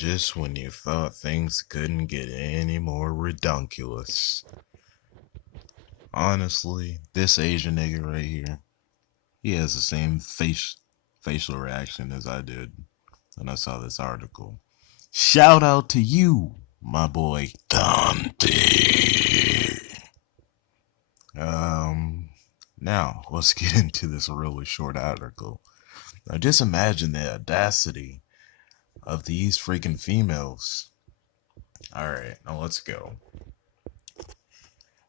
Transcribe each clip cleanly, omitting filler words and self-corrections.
Just when you thought things couldn't get any more redunculous. Honestly, this Asian nigga right here, he has the same facial reaction as I did when I saw this article. Shout out to you, my boy Dante. Um, Now let's get into this really short article. Now just imagine the audacity of these freaking females. All right, now let's go.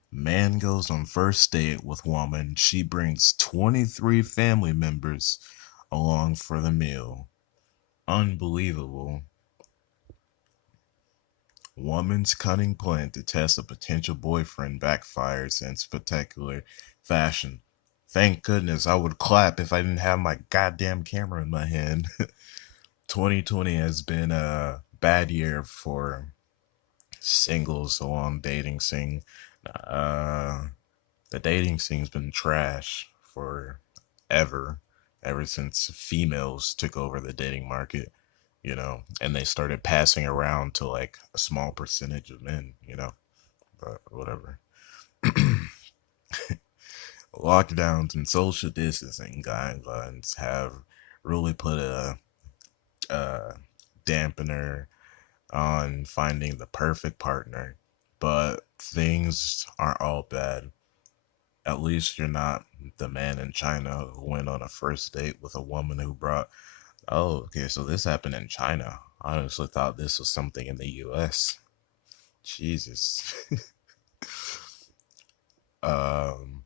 Man goes on first date with woman. She brings 23 family members along for the meal. Unbelievable. Woman's cunning plan to test a potential boyfriend backfires in spectacular fashion. Thank goodness I would clap if I didn't have my goddamn camera in my hand. 2020 has been a bad year for singles along dating scene. Uh, the dating scene's been trash for ever since females took over the dating market, and they started passing around to like a small percentage of men. But whatever. Lockdowns and social distancing guidelines have really put a dampener on finding the perfect partner, but things aren't all bad. At least you're not the man in China who went on a first date with a woman who brought. Oh, okay, so this happened in China. I honestly thought this was something in the US. Jesus. um,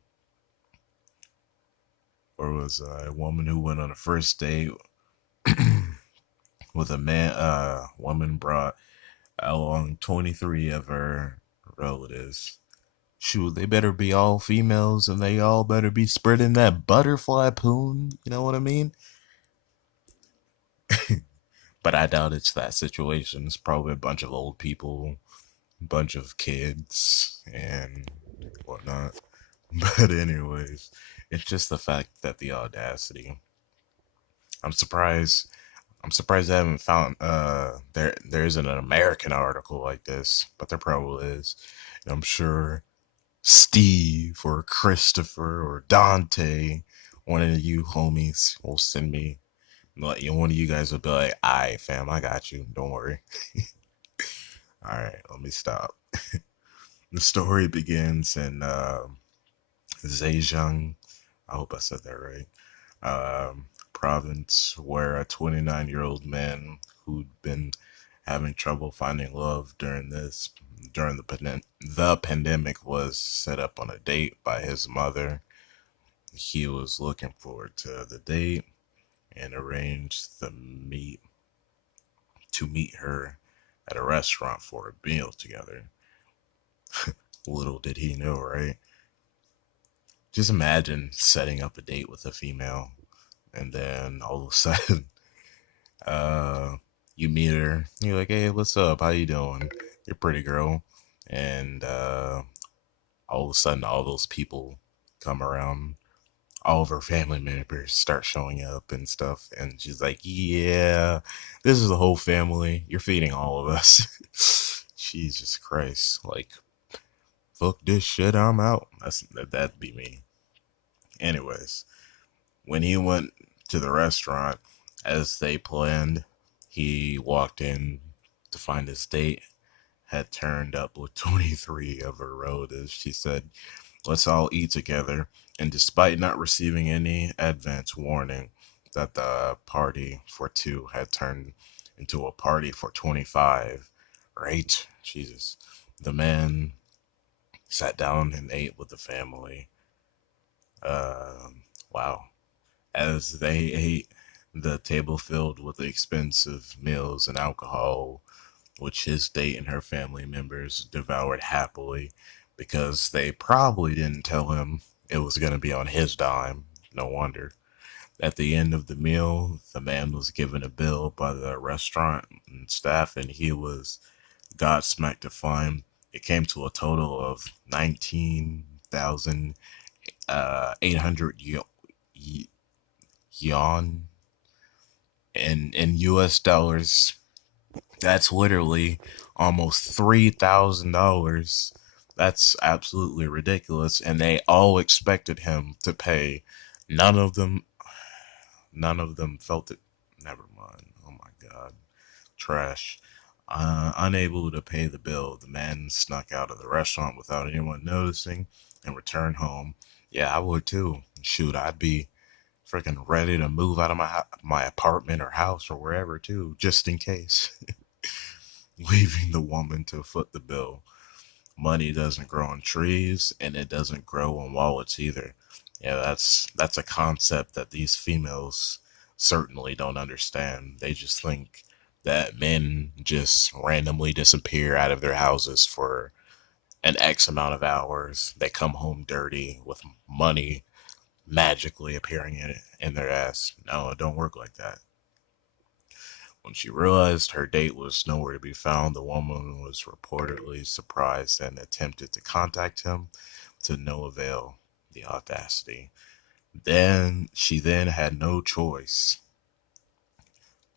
or was a woman who went on a first date with a man, woman brought along 23 of her relatives. Shoot, they better be all females and they all better be spreading that butterfly poon. You know what I mean? But I doubt it's that situation. It's probably a bunch of old people, a bunch of kids, and whatnot. But anyways, it's just the fact that the audacity. I'm surprised. I'm surprised I haven't found there isn't an American article like this, but there probably is. And I'm sure Steve or Christopher or Dante, one of you homies, will send me. Like, one of you guys will be like, "Alright, fam, I got you. Don't worry." All right, let me stop. The story begins in Zhejiang. I hope I said that right. Province where a 29-year-old man who'd been having trouble finding love during the pandemic was set up on a date by his mother. He was looking forward to the date and arranged to meet her at a restaurant for a meal together. Little did he know, right? Just imagine setting up a date with a female and then all of a sudden uh you meet her, you're like, "Hey, what's up? How you doing? You're a pretty girl." And all of a sudden all those people come around, all of her family members start showing up and stuff, and she's like, "Yeah, this is the whole family. You're feeding all of us." Jesus Christ. Like, fuck this shit, I'm out. That'd be me. Anyways, when he went to the restaurant as they planned, he walked in to find his date had turned up with 23 of her relatives. She said, "Let's all eat together." And despite not receiving any advance warning that the party for two had turned into a party for 25, right? Jesus. The man sat down and ate with the family. Wow. As they ate, the table filled with expensive meals and alcohol, which his date and her family members devoured happily because they probably didn't tell him it was going to be on his dime. No wonder. At the end of the meal, the man was given a bill by the restaurant and staff, and he was godsmacked to find it came to a total of 19,800 yuan in US dollars. That's literally almost $3,000. That's absolutely ridiculous. And they all expected him to pay. None of them, none of them felt it. Never mind. Oh my God. Trash. Unable to pay the bill, the man snuck out of the restaurant without anyone noticing and returned home. Yeah, I would too. Shoot, I'd be freaking ready to move out of my apartment or house or wherever too, just in case. Leaving the woman to foot the bill. Money doesn't grow on trees, and it doesn't grow on wallets either. Yeah, that's a concept that these females certainly don't understand. They just think that men just randomly disappear out of their houses for an X amount of hours. They come home dirty with money magically appearing in their ass. No, it don't work like that. When she realized her date was nowhere to be found, the woman was reportedly surprised and attempted to contact him to no avail. The audacity. Then she then had no choice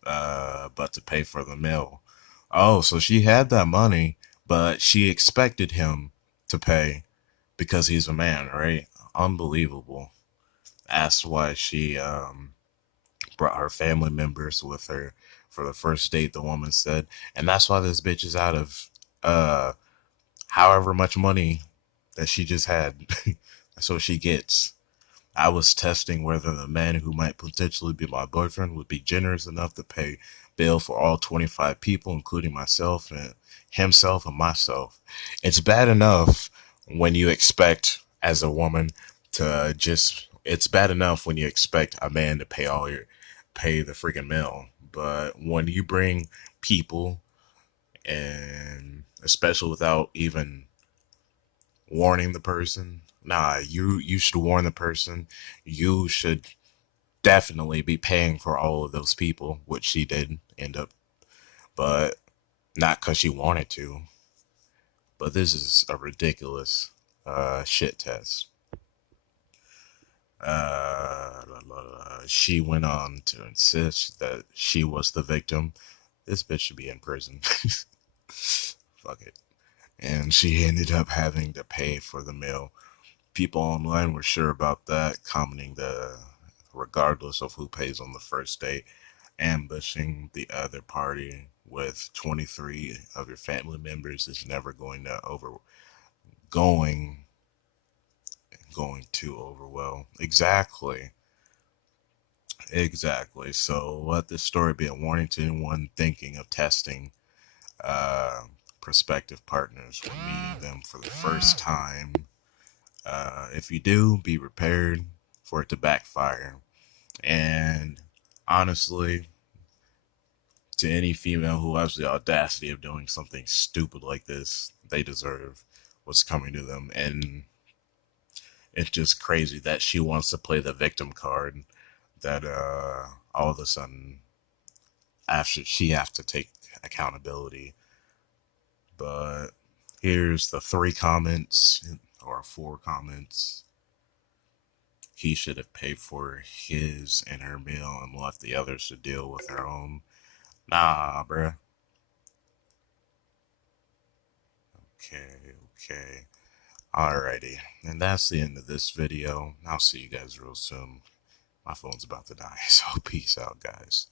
but to pay for the meal. Oh, so she had that money, but she expected him to pay because he's a man, right? Unbelievable. That's why she brought her family members with her for the first date, the woman said. And that's why this bitch is out of uh however much money that she just had. That's what she gets. I was testing whether the man who might potentially be my boyfriend would be generous enough to pay bail for all 25 people, including myself and himself and myself. It's bad enough when you expect, as a woman, to just. It's bad enough when you expect a man to pay the freaking bill. But when you bring people, and especially without even warning the person, nah, you should warn the person. You should definitely be paying for all of those people, which she did end up, but not because she wanted to. But this is a ridiculous shit test. She went on to insist that she was the victim. This bitch should be in prison. Fuck it. And she ended up having to pay for the meal. People online were sure about that, commenting that regardless of who pays on the first date, ambushing the other party with 23 of your family members is never going going to over well. Exactly. Exactly. So let this story be a warning to anyone thinking of testing uh, prospective partners when meeting them for the first time. If you do, be prepared for it to backfire. And honestly, to any female who has the audacity of doing something stupid like this, they deserve what's coming to them. And it's just crazy that she wants to play the victim card, that all of a sudden after she has to take accountability. But here's the three comments or four comments. He should have paid for his and her meal and left the others to deal with their own. Nah, bruh. Okay, okay. Alrighty. And that's the end of this video. I'll see you guys real soon. My phone's about to die, so peace out, guys.